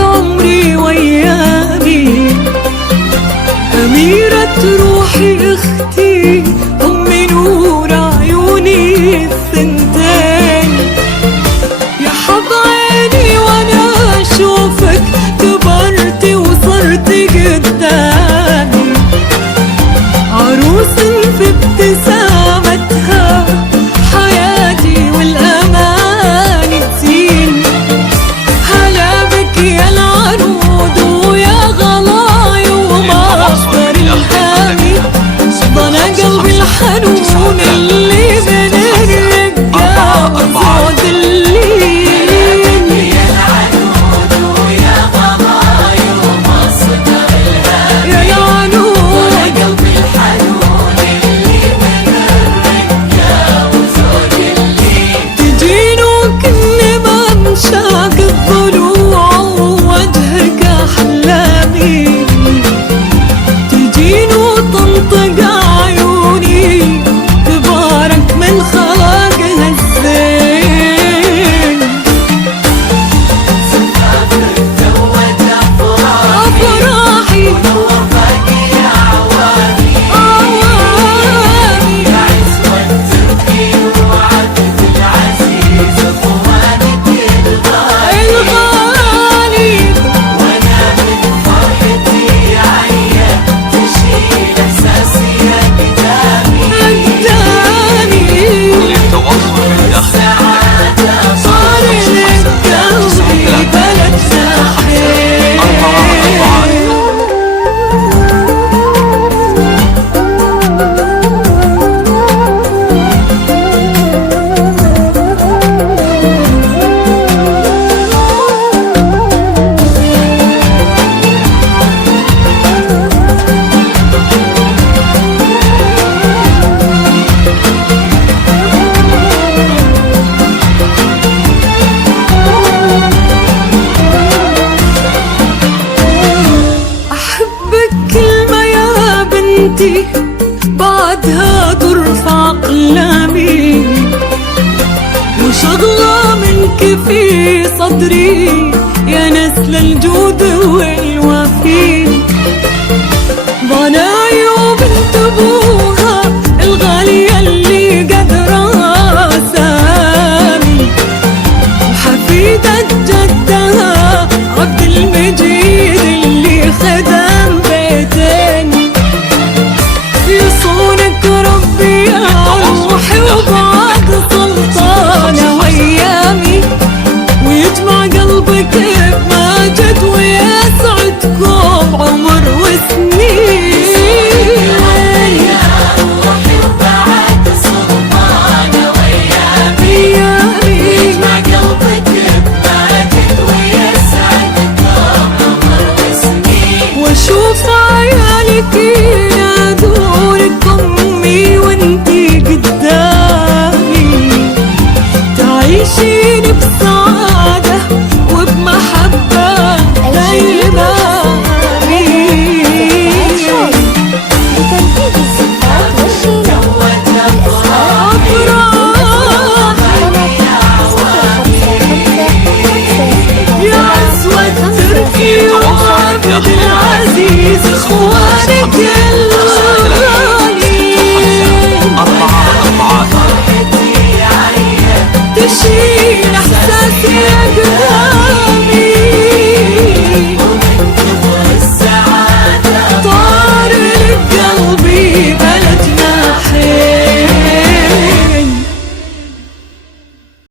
عمري وأيامي، أميرة روحي أختي، أم نور عيوني الثنتين. يا حظ عيني وأنا أشوفك كبرتي وصرتي قدامي، عروس في ابتسامتها حياتي والأمان تزين. هلا بك يا العروض ويا غلاي ومصدر الحامي، ضنا قلبي الحنون اللي من الرقة وزود اللين. يا العنود ويا غلاي ومصدر الهامي، يا العنود ضنا قلبي الحنون اللي من الرقة وزود اللين. تجين وكل ما مشاق الضلوع ووجهك أحلامي، تجين وتنطق عيوني تبارك من خلقها الزين. زفافك زود أفراحي ونور باقي أعوامي، أوامي، يا عزوة تبكي وعبد العزيز اخوانك الغالي. الغالي وانا من فرحتي عيا تشيل احساسي اقدامي، قدامي للتواصل بالداخل سعادة صار لك قلبي بلدنا حيل. 4 أحبك كلمة يا بنتي بعدها ترفع أقلامي، وشغلة منك في صدري يا نسل الجود وين.